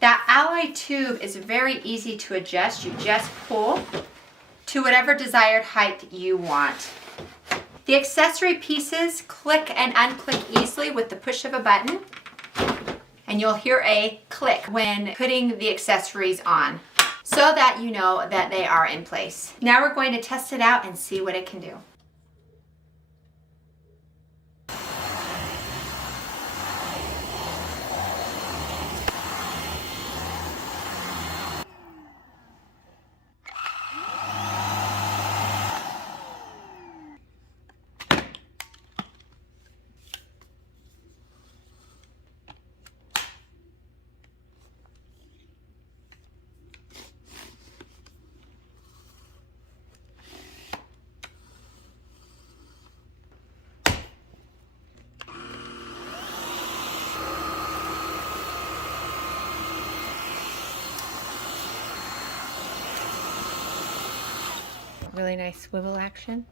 That alloy tube is very easy to adjust. You just pull to whatever desired height you want. The accessory pieces click and unclick easily with the push of a button, and you'll hear a click when putting the accessories on, so that you know that they are in place. Now we're going to test it out and see what it can do. Really nice swivel action.